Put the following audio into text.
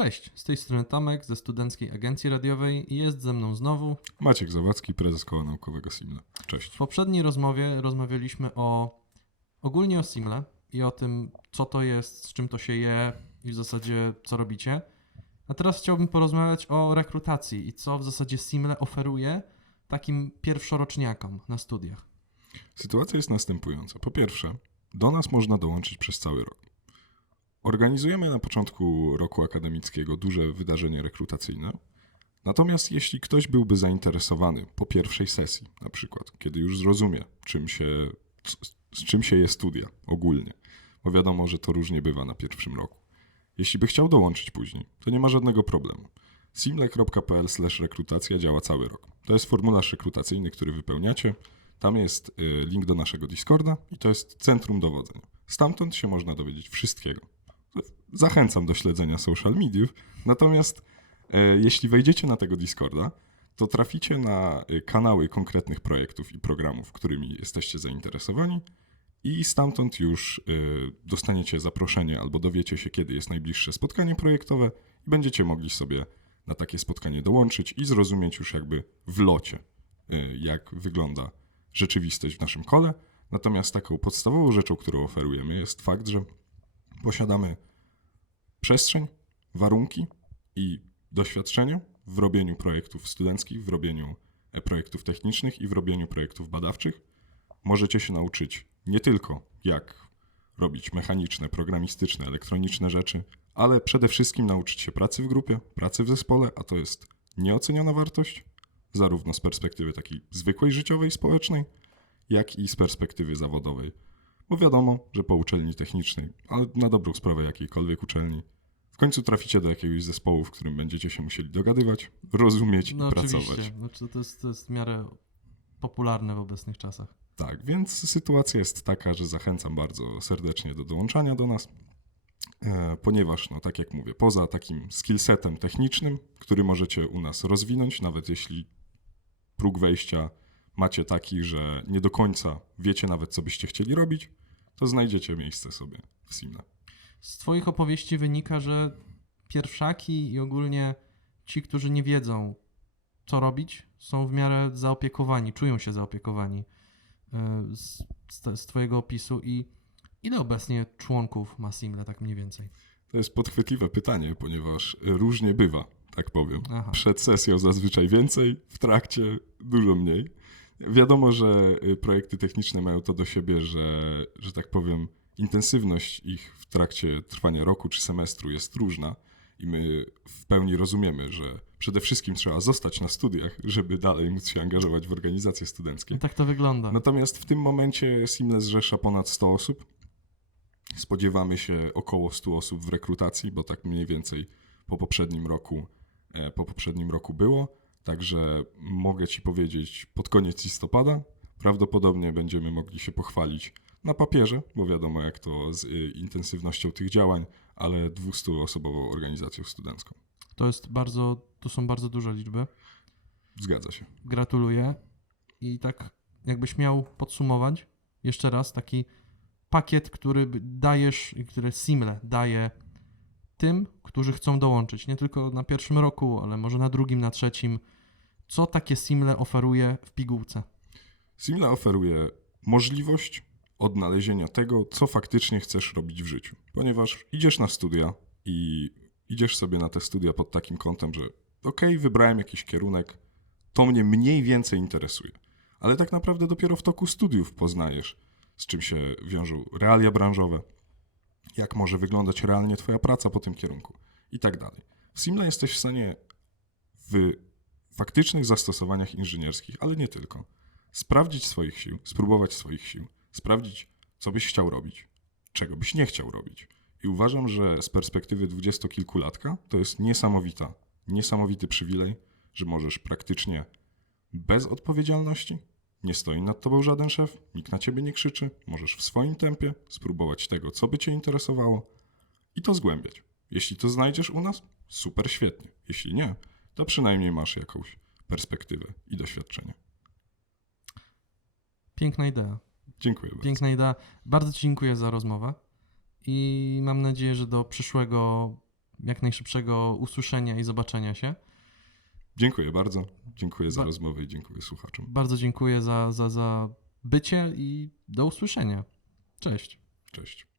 Cześć, z tej strony Tomek ze Studenckiej Agencji Radiowej i jest ze mną znowu. Maciek Zawadzki, prezes Koła Naukowego Simle. Cześć. W poprzedniej rozmowie rozmawialiśmy o ogólnie o Simle i o tym, co to jest, z czym to się je i w zasadzie co robicie. A teraz chciałbym porozmawiać o rekrutacji i co w zasadzie Simle oferuje takim pierwszoroczniakom na studiach. Sytuacja jest następująca. Po pierwsze, do nas można dołączyć przez cały rok. Organizujemy na początku roku akademickiego duże wydarzenie rekrutacyjne. Natomiast jeśli ktoś byłby zainteresowany po pierwszej sesji, na przykład, kiedy już zrozumie, czym się, z, czym się je studia ogólnie, bo wiadomo, że to różnie bywa na pierwszym roku. Jeśli by chciał dołączyć później, to nie ma żadnego problemu. simle.pl rekrutacja działa cały rok. To jest formularz rekrutacyjny, który wypełniacie. Tam jest y, link do naszego Discorda i to jest centrum dowodzenia. Stamtąd się można dowiedzieć wszystkiego. Zachęcam do śledzenia social mediów. Natomiast e, jeśli wejdziecie na tego Discorda, to traficie na e, kanały konkretnych projektów i programów, którymi jesteście zainteresowani i stamtąd już e, dostaniecie zaproszenie albo dowiecie się, kiedy jest najbliższe spotkanie projektowe i będziecie mogli sobie na takie spotkanie dołączyć i zrozumieć już jakby w locie, e, jak wygląda rzeczywistość w naszym kole. Natomiast taką podstawową rzeczą, którą oferujemy, jest fakt, że posiadamy przestrzeń, warunki i doświadczenie w robieniu projektów studenckich, w robieniu e, projektów technicznych i w robieniu projektów badawczych. Możecie się nauczyć nie tylko jak robić mechaniczne, programistyczne, elektroniczne rzeczy, ale przede wszystkim nauczyć się pracy w grupie, pracy w zespole, a to jest nieoceniona wartość, zarówno z perspektywy takiej zwykłej życiowej, społecznej, jak i z perspektywy zawodowej. Bo wiadomo, że po uczelni technicznej, ale na dobrą sprawę jakiejkolwiek uczelni, w końcu traficie do jakiegoś zespołu, w którym będziecie się musieli dogadywać, rozumieć No i pracować. oczywiście, znaczy, to, jest, to jest w miarę popularne w obecnych czasach. Tak, więc sytuacja jest taka, że zachęcam bardzo serdecznie do dołączania do nas, e, ponieważ, no tak jak mówię, poza takim skillsetem technicznym, który możecie u nas rozwinąć, nawet jeśli próg wejścia macie taki, że nie do końca wiecie nawet, co byście chcieli robić, to znajdziecie miejsce sobie w Simla. Z Twoich opowieści wynika, że pierwszaki i ogólnie ci, którzy nie wiedzą, co robić, są w miarę zaopiekowani, czują się zaopiekowani e, z, z, z Twojego opisu. I ile obecnie członków ma Simle, tak mniej więcej? To jest podchwytliwe pytanie, ponieważ różnie bywa, tak powiem. Aha. Przed sesją zazwyczaj więcej, w trakcie dużo mniej. Wiadomo, że y, projekty techniczne mają to do siebie, że, że tak powiem, intensywność ich w trakcie trwania roku czy semestru jest różna i my w pełni rozumiemy, że przede wszystkim trzeba zostać na studiach, żeby dalej móc się angażować w organizacje studenckie. I tak to wygląda. Natomiast w tym momencie Simles zrzesza ponad 100 osób. Spodziewamy się około 100 osób w rekrutacji, bo tak mniej więcej po poprzednim roku, e, po poprzednim roku było. Także mogę Ci powiedzieć, pod koniec listopada prawdopodobnie będziemy mogli się pochwalić na papierze, bo wiadomo jak to z y, intensywnością tych działań, ale 200-osobową organizacją studencką. To jest bardzo, to są bardzo duże liczby. Zgadza się. Gratuluję. I tak jakbyś miał podsumować jeszcze raz taki pakiet, który dajesz i który Simle daje tym, którzy chcą dołączyć. Nie tylko na pierwszym roku, ale może na drugim, na trzecim. Co takie Simle oferuje w pigułce? Simla oferuje możliwość odnalezienia tego, co faktycznie chcesz robić w życiu. Ponieważ idziesz na studia i idziesz sobie na te studia pod takim kątem, że okej, wybrałem jakiś kierunek, to mnie mniej więcej interesuje. Ale tak naprawdę dopiero w toku studiów poznajesz, z czym się wiążą realia branżowe, jak może wyglądać realnie Twoja praca po tym kierunku i tak dalej. W Simla jesteś w stanie w faktycznych zastosowaniach inżynierskich, ale nie tylko, sprawdzić swoich sił, spróbować swoich sił, sprawdzić, co byś chciał robić, czego byś nie chciał robić. I uważam, że z perspektywy dwudziestokilkulatka to jest niesamowita, niesamowity przywilej, że możesz praktycznie bez odpowiedzialności, nie stoi nad tobą żaden szef, nikt na ciebie nie krzyczy, możesz w swoim tempie spróbować tego, co by cię interesowało i to zgłębiać. Jeśli to znajdziesz u nas, super świetnie. Jeśli nie, to przynajmniej masz jakąś perspektywę i doświadczenie. Piękna idea. Dziękuję bardzo. Piękna idea. Bardzo Ci dziękuję za rozmowę i mam nadzieję, że do przyszłego jak najszybszego usłyszenia i zobaczenia się. Dziękuję bardzo. Dziękuję za Ba- rozmowę i dziękuję słuchaczom. Bardzo dziękuję za, za, za bycie i do usłyszenia. Cześć. Cześć.